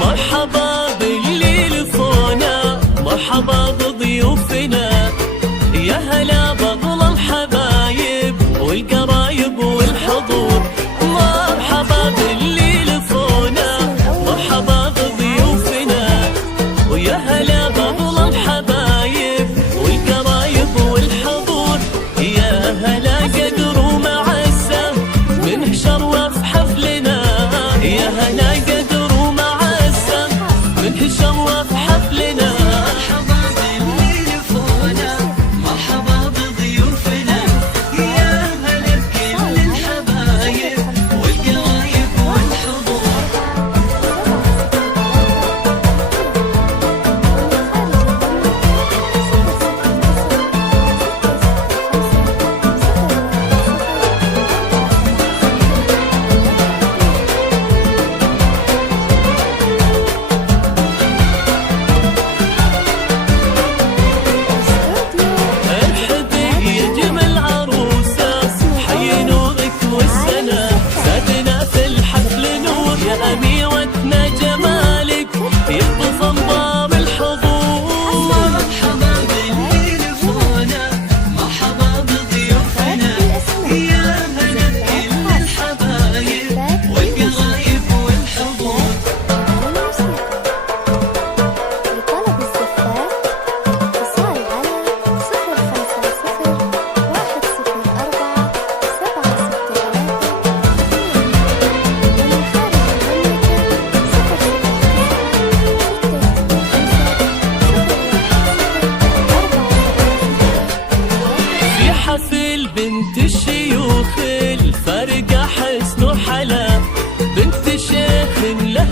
مرحبا باللي لفونا، مرحبا بضيوفنا، يا هلا بأغلى الحبايب والقرايب والحضور. مرحبا باللي لفونا، مرحبا بضيوفنا، ويا هلا بأغلى الحبايب والقرايب والحضور. يا هلا قدر ومعزة من شرف حفلنا، يا هلا قدر ومعزة من شرف حفلنا. مرحبا باللي لفونا، مرحبا بضيوفنا، يا هلا بكل الحبايب والقرايب والحضور. ارحبي يا جمل عروسة، حي نورك والسنة، زادنا في الحفل نور، يا أميرتنا جمالك يطف أنظار الحضور. مرحبا باللي لفونا، مرحبا بضيوفنا، يا هلا بكل الحبايب والقرايب والحضور. لطلب الزفات اتصال على 050 104 763 ومن خارج المملكة 010 610 4. في حفل بنت الشيوخ الفرقة حسن وحلا، بنت شيخ له